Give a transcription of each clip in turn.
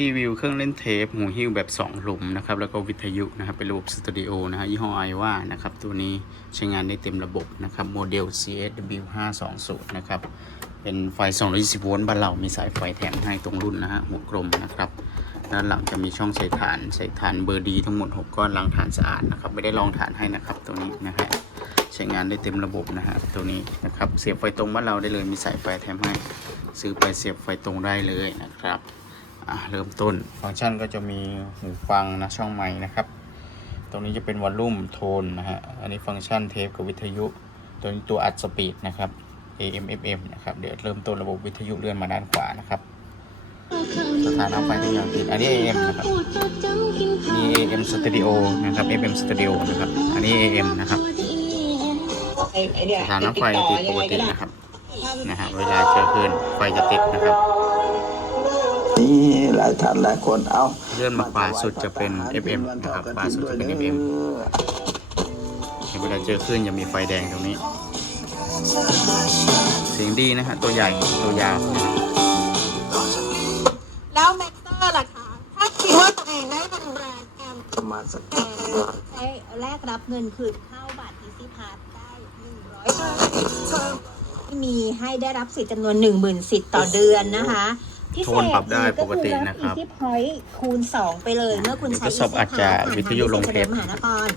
รีวิวเครื่องเล่นเทปหูหิ้วแบบ 2 หลุมนะครับ แล้วก็วิทยุนะครับ เป็นระบบสตูดิโอนะฮะยี่ห้อไอว่านะครับ ตัวนี้ใช้งานได้เต็มระบบนะครับ โมเดล CSW 520 นะครับ เป็นไฟ 220 โวลต์บ้านเรามีสายไฟแถมให้ตรงรุ่นนะฮะหัวกลมนะครับ ด้านหลังจะมีช่องใส่ฐาน ใส่ฐานเบอร์ดีทั้งหมด 6 ก้อนล้างฐานสะอาดนะครับ ไม่ได้ลองฐานให้นะครับ ตัวนี้นะฮะใช้งานได้เต็มระบบนะฮะตัวนี้นะครับ เสียบไฟตรงบ้านเราได้เลย มีสายไฟแถมให้ ซื้อไปเสียบไฟตรงได้เลยนะครับ อะเริ่มต้น ฟังก์ชันก็จะมีหูฟังนะช่องไม้นะครับ ตรงนี้จะเป็นวอลลุ่มโทนนะฮะ อันนี้ฟังก์ชันเทปกับวิทยุ ตัวนี้ตัวอัดสปีดนะครับ AM FM นะครับ เดี๋ยวเริ่มต้นระบบวิทยุเลื่อนมาด้านขวานะครับ สถานะไฟทุกอย่างติด อันนี้ AM นะครับมี AM Studio นะครับ FM Studio นะครับ อันนี้ AM นะครับไอ้ไอ้เนี่ยสถานะไฟติดปกตินะครับ นะฮะ เวลาเจอคลื่นไฟจะติดนะครับ นี่หลายท่านหลายคนเอาเลื่อนมาขวาสุดจะเป็น FM นะครับขวาสุดจะเป็น FM เวลาเจอคลื่นจะมีไฟแดงตรงนี้ เสียงดีนะฮะตัวใหญ่ตัวยาวนะฮะแล้วเมนเตอร์ล่ะคะถ้าคิดว่าตัวเองได้เป็นแบรนด์แอมประมาณสักแต่ใช้แลกรับเงินคืนเข้าบัตรอีซี่พาสได้หนึ่งร้อยบาทที่มีให้ได้รับสิทธิ์จำนวนหนึ่งหมื่นสิทธิ์ต่อเดือนนะคะ พิเศษโทนปรับได้ปกตินะครับ อีซี่พอยต์คูณ 2 ไปเลยเมื่อคุณใช้ทดสอบอัดจากวิทยุลงเทป มหานคร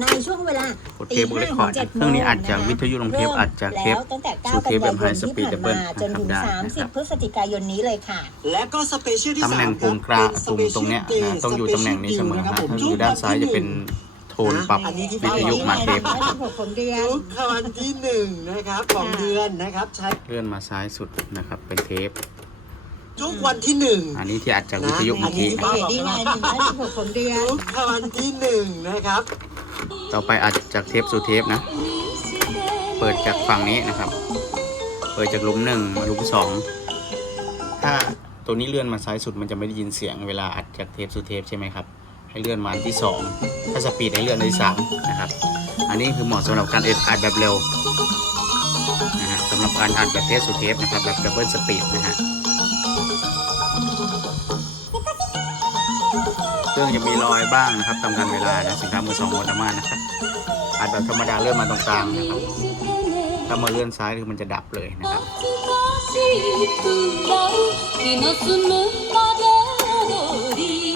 ในช่วงเวลากดเทปบริคอร์ดเครื่องนี้อัดจากวิทยุลงเทปอัดจากเทปแล้วตั้งแต่สู่9เทกันปแบบยายน high ที่ speed ผ่าน double มาจนถึงนะครับได้นะครับ 30 พฤศจิกายนนี้เลยค่ะ และก็สเปเชียลที่ตำแหน่งสามปุ่มกราปุ่มตรงเนี้ยนะต้องอยู่ตำแหน่งนี้เสมอนะถ้าอยู่ด้านซ้ายจะเป็นโทนปรับวิทยุมาเทป16ของเดือน ทุกวันที่หนึ่งนะครับของเดือนนะครับใช้ เลื่อนมาซ้ายสุดนะครับเป็นเทป ทุกวันที่หนึ่งอันนี้ที่อัดจากวิทยุเมื่อกี้เห็นดีไงหนึ่งร้อยสิบหกของเดือน ทุกวันที่หนึ่งนะครับ ต่อไปอัดจากเทปสู่เทปนะ เปิดจากฝั่งนี้นะครับ เปิดจากหลุมหนึ่งมาหลุมสองถ้าตัวนี้เลื่อนมาซ้ายสุดมันจะไม่ได้ยินเสียงเวลาอัดจากเทปสู่เทปใช่ไหมครับ ให้เลื่อนมาอันที่สองถ้าสปีดให้เลื่อนอันที่สามนะครับ อันนี้คือเหมาะสำหรับการอัดแบบเร็วนะฮะสำหรับการอัดแบบเทปสู่เทปนะครับแบบดับเบิลสปีดนะฮะ เครื่องจะมีรอยบ้างนะครับตามการเวลานะสินค้ามือสองวัตมานะครับอัดแบบธรรมดาเลื่อนมาตรงกลางนะครับถ้ามาเลื่อนซ้ายคือมันจะดับเลยนะครับ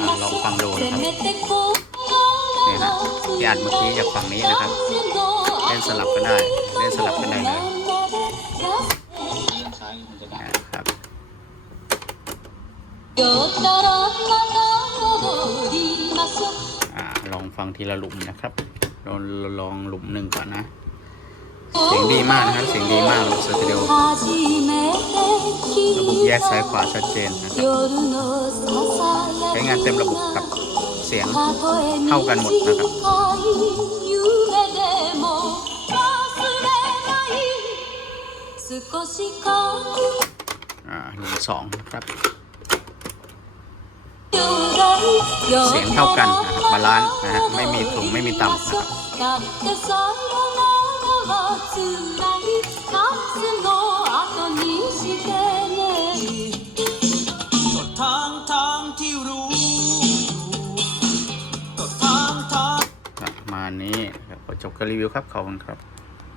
อะลองฟังดูนะครับเนี่ยนะที่อัดเมื่อกี้จากฝั่งนี้นะครับเล่นสลับก็ได้เล่นสลับกันได้เลยนะครับ องฟังทีละหลุมนะครับลองลองหลุมหนึ่งก่อนนะ เสียงดีมากนะครับ เสียงดีมากเลยสตูดิโอระบบแยกซ้ายขวาชัดเจนนะครับใช้งานเต็มระบบครับเสียงเท่ากันหมดนะครับอ่าหลุมสองนะครับ เสียงเท่ากันนะครั บาลานซ์นะฮะไม่มีสูงไม่มีต่ำนะครับทางทางที่รู้ทางทางประมาณนี้ครับจบการรีวิวครับขอบคุณครับ